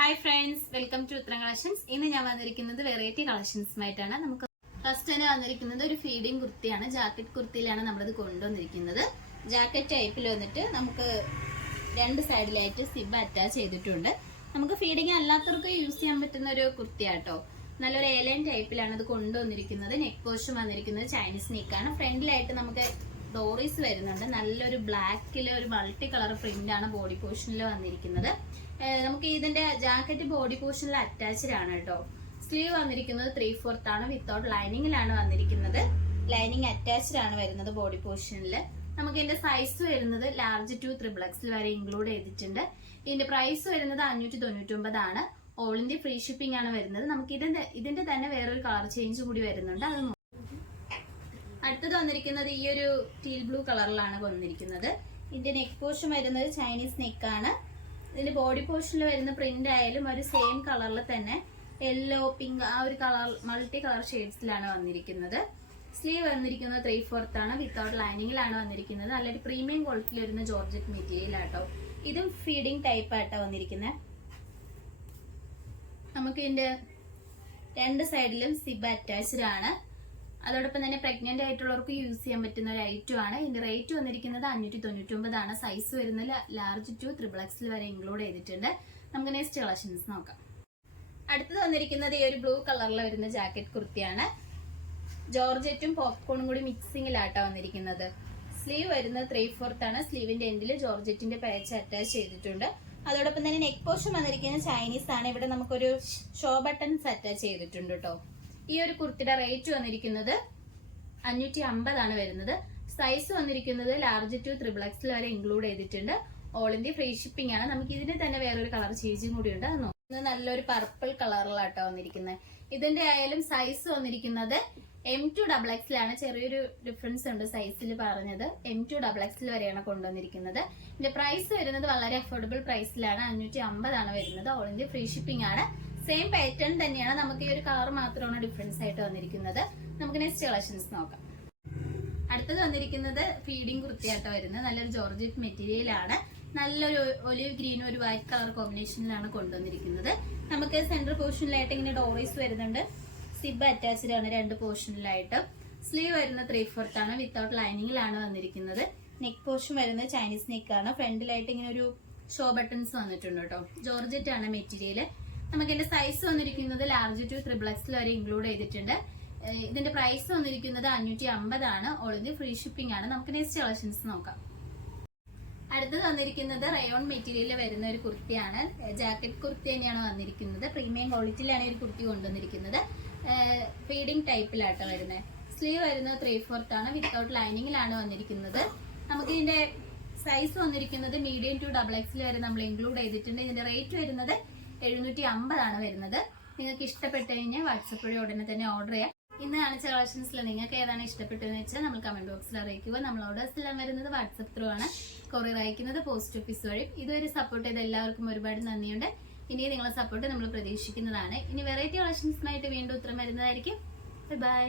Hi friends, welcome to ഉത്തരം collections. ഇന്ന് ഞാൻ വന്നിരിക്കുന്നത് വെറൈറ്റി കളക്ഷൻസുമായിട്ടാണ്. നമുക്ക് ഫസ്റ്റ് തന്നെ വന്നിരിക്കുന്നത് ഒരു ഫീഡിംഗ് കുർത്തിയാണ്. ജാക്കറ്റ് കുർത്തിയിലാണ് നമ്മളിത് കൊണ്ടുവന്നിരിക്കുന്നത്. ജാക്കറ്റ് ടൈപ്പിൽ വന്നിട്ട് നമുക്ക് രണ്ട് സൈഡിലായിട്ട് സിബ് അറ്റാച്ച് ചെയ്തിട്ടുണ്ട്. നമുക്ക് ഫീഡിംഗ് അല്ലാത്തവർക്ക് യൂസ് ചെയ്യാൻ പറ്റുന്ന ഒരു കുർത്തിയാട്ടോ. നല്ലൊരു എലൈൻ ടൈപ്പിലാണ് ഇത് കൊണ്ടുവന്നിരിക്കുന്നത്. നെക്ക് പോർഷൻ വന്നിരിക്കുന്നത് ചൈനീസ് നെക്കാണ്. ഫ്രണ്ടിലായിട്ട് നമുക്ക് ഡോറീസ് വരുന്നുണ്ട്. നല്ലൊരു ബ്ലാക്കിൽ ഒരു മൾട്ടി കളർ പ്രിന്റ് ആണ് ബോഡി പോർഷനിൽ വന്നിരിക്കുന്നത്. നമുക്ക് ഇതിന്റെ ജാക്കറ്റ് ബോഡി പോർഷനിൽ അറ്റാച്ച്ഡ് ആണ് കേട്ടോ. സ്ലീവ് വന്നിരിക്കുന്നത് 3/4 ആണ്. വിത്തൗട്ട് ലൈനിങ്ങിലാണ് വന്നിരിക്കുന്നത്. ലൈനിങ് അറ്റാച്ച്ഡ് ആണ് വരുന്നത് ബോഡി പോർഷനിൽ. നമുക്ക് ഇതിന്റെ സൈസ് വരുന്നത് ലാർജ് ടു XXL വരെ ഇൻക്ലൂഡ് ചെയ്തിട്ടുണ്ട്. ഇതിന്റെ പ്രൈസ് വരുന്നത് 599 ആണ്. ഓൾ ഇന്ത്യ ഫ്രീ ഷിപ്പിംഗ് ആണ് വരുന്നത്. നമുക്ക് ഇതിന്റെ തന്നെ വേറൊരു കളർ ചേഞ്ച് കൂടി വരുന്നുണ്ട്. അത് അടുത്തത് വന്നിരിക്കുന്നത് ഈ ഒരു ടീൽ ബ്ലൂ കളറിലാണ് വന്നിരിക്കുന്നത്. ഇതിന്റെ നെക്ക് പോർഷൻ വരുന്നത് ചൈനീസ് നെക്കാണ്. ഇതിന്റെ ബോഡി പോർഷനിൽ വരുന്ന പ്രിന്റ് ആയാലും ഒരു സെയിം കളറിൽ തന്നെ യെല്ലോ, പിങ്ക് ആ ഒരു കളർ മൾട്ടി കളർ ഷെയ്ഡ്സിലാണ് വന്നിരിക്കുന്നത്. സ്ലീവ് വന്നിരിക്കുന്നത് 3/4 ആണ്. വിത്തൗട്ട് ലൈനിങ്ങിലാണ് വന്നിരിക്കുന്നത്. നല്ലൊരു പ്രീമിയം ക്വാളിറ്റിയിൽ വരുന്ന ജോർജറ്റ് മെറ്റീരിയൽ ആട്ടോ. ഇതും ഫീഡിംഗ് ടൈപ്പ് ആയിട്ടാ വന്നിരിക്കുന്നത്. നമുക്ക് ഇതിന്റെ രണ്ട് സൈഡിലും സിബ് അറ്റാച്ച്ഡ് ആണ്. അതോടൊപ്പം തന്നെ പ്രഗ്നന്റ് ആയിട്ടുള്ളവർക്ക് യൂസ് ചെയ്യാൻ പറ്റുന്ന ഒരു ഐറ്റം ആണ്. ഇതിന്റെ റേറ്റ് വന്നിരിക്കുന്നത് 599 ആണ്. സൈസ് വരുന്നത് ലാർജ് ടു XXL വരെ ഇൻക്ലൂഡ് ചെയ്തിട്ടുണ്ട്. നമുക്ക് നെക്സ്റ്റ് കളക്ഷൻസ് നോക്കാം. അടുത്തത് വന്നിരിക്കുന്നത് ഈ ഒരു ബ്ലൂ കളറിൽ വരുന്ന ജാക്കറ്റ് കുർത്തിയാണ്. ജോർജറ്റും പോപ്കോണും കൂടി മിക്സിംഗിലാട്ടോ വന്നിരിക്കുന്നത്. സ്ലീവ് വരുന്നത് 3/4 ആണ്. സ്ലീവിന്റെ എൻഡിൽ ജോർജറ്റിന്റെ പാച്ച് അറ്റാച്ച് ചെയ്തിട്ടുണ്ട്. അതോടൊപ്പം തന്നെ നെക്ക് പോർഷൻ വന്നിരിക്കുന്നത് ചൈനീസ് ആണ്. ഇവിടെ നമുക്കൊരു ഷോ ബട്ടൺസ് അറ്റാച്ച് ചെയ്തിട്ടുണ്ട് കേട്ടോ. ഈ ഒരു കുർത്തിയുടെ റേറ്റ് വന്നിരിക്കുന്നത് 550 ആണ് വരുന്നത്. സൈസ് വന്നിരിക്കുന്നത് ലാർജ് ടു XXL വരെ ഇൻക്ലൂഡ് ചെയ്തിട്ടുണ്ട്. ഓൾ ഇന്ത്യ ഫ്രീ ഷിപ്പിംഗ് ആണ്. നമുക്ക് ഇതിന്റെ തന്നെ വേറൊരു കളർ ചേഞ്ചും കൂടി ഉണ്ട്. അത് നോക്കുന്നത് നല്ലൊരു പർപ്പിൾ കളറിലാട്ടോ വന്നിരിക്കുന്നത്. ഇതിന്റെ ആയാലും സൈസ് വന്നിരിക്കുന്നത് M2XXL ആണ്. ചെറിയൊരു ഡിഫറൻസ് ഉണ്ട് സൈസിൽ പറഞ്ഞത്. M2XXL വരെയാണ് കൊണ്ടുവന്നിരിക്കുന്നത്. ഇതിന്റെ പ്രൈസ് വരുന്നത് വളരെ അഫോർഡബിൾ പ്രൈസിലാണ്. 550 ആണ് വരുന്നത്. ഓൾ ഇന്ത്യ ഫ്രീ ഷിപ്പിംഗ് ആണ്. സെയിം പാറ്റേൺ തന്നെയാണ്. നമുക്ക് ഈ ഒരു കളർ മാത്രമാണ് ഡിഫറൻസ് ആയിട്ട് വന്നിരിക്കുന്നത്. നമുക്ക് നെക്സ്റ്റ് കളക്ഷൻസ് നോക്കാം. അടുത്തത് വന്നിരിക്കുന്നത് ഫീഡിംഗ് കുർത്തിയായിട്ട് വരുന്നത്. നല്ലൊരു ജോർജറ്റ് മെറ്റീരിയൽ ആണ്. നല്ലൊരു ഒലിവ് ഗ്രീനും ഒരു വൈറ്റ് കളർ കോമ്പിനേഷനിലാണ് കൊണ്ടുവന്നിരിക്കുന്നത്. നമുക്ക് സെന്റർ പോർഷനിലായിട്ട് ഇങ്ങനെ ഡോറീസ് വരുന്നുണ്ട്. സിബ് അറ്റാച്ച്ഡ് ആണ് രണ്ട് പോർഷനിലായിട്ട്. സ്ലീവ് വരുന്നത് 3/4 ആണ്. വിത്തൗട്ട് ലൈനിങ്ങിലാണ് വന്നിരിക്കുന്നത്. നെക്ക് പോർഷൻ വരുന്നത് ചൈനീസ് നെക്കാണ്. ഫ്രണ്ടിലായിട്ട് ഇങ്ങനെ ഒരു ഷോ ബട്ടൺസ് വന്നിട്ടുണ്ട് കേട്ടോ. ജോർജറ്റ് ആണ് മെറ്റീരിയൽ. നമുക്ക് ഇതിന്റെ സൈസ് വന്നിരിക്കുന്നത് ലാർജ് ടു XXL വരെ ഇൻക്ലൂഡ് ചെയ്തിട്ടുണ്ട്. ഇതിന്റെ പ്രൈസ് വന്നിരിക്കുന്നത് 550 ആണ്. ഓൾ ഇന്ത്യ ഫ്രീ ഷിപ്പിംഗ് ആണ്. നമുക്ക് നെക്സ്റ്റ് കളക്ഷൻസ് നോക്കാം. അടുത്തത് വന്നിരിക്കുന്നത് റയോൺ മെറ്റീരിയലിൽ വരുന്ന ഒരു കുർത്തിയാണ്. ജാക്കറ്റ് കുർത്തി തന്നെയാണ് വന്നിരിക്കുന്നത്. പ്രീമിയം ക്വാളിറ്റിയിലാണ് ഈ കുർത്തി കൊണ്ടുവന്നിരിക്കുന്നത്. ഫീഡിംഗ് ടൈപ്പിലാട്ടോ വരുന്നത്. സ്ലീവ് വരുന്നത് 3/4 ആണ്. വിത്തൗട്ട് ലൈനിങ്ങിലാണ് വന്നിരിക്കുന്നത്. നമുക്ക് ഇതിന്റെ സൈസ് വന്നിരിക്കുന്നത് മീഡിയം ടു XXL വരെ നമ്മൾ ഇൻക്ലൂഡ് ചെയ്തിട്ടുണ്ട്. ഇതിന്റെ റേറ്റ് വരുന്നത് 750 ആണ് വരുന്നത്. നിങ്ങൾക്ക് ഇഷ്ടപ്പെട്ടു കഴിഞ്ഞാൽ വാട്സപ്പ് വഴി ഉടനെ തന്നെ ഓർഡർ ചെയ്യാം. ഇന്ന് കാണിച്ച കളക്ഷൻസിൽ നിങ്ങൾക്ക് ഏതാണ് ഇഷ്ടപ്പെട്ടതെന്ന് വെച്ചാൽ നമ്മൾ കമന്റ് ബോക്സിൽ അറിയിക്കുക. നമ്മൾ ഓർഡേഴ്സ് എല്ലാം വരുന്നത് വാട്സപ്പ് ത്രൂ ആണ്. കൊറിയർ അയക്കുന്നത് പോസ്റ്റ് ഓഫീസ് വഴി. ഇതുവരെ സപ്പോർട്ട് ചെയ്ത എല്ലാവർക്കും ഒരുപാട് നന്ദിയുണ്ട്. ഇനി നിങ്ങളെ സപ്പോർട്ട് നമ്മൾ പ്രതീക്ഷിക്കുന്നതാണ്. ഇനി വെറൈറ്റി കളക്ഷൻസിനായിട്ട് വീണ്ടും ഉത്തരം വരുന്നതായിരിക്കും. ബൈ.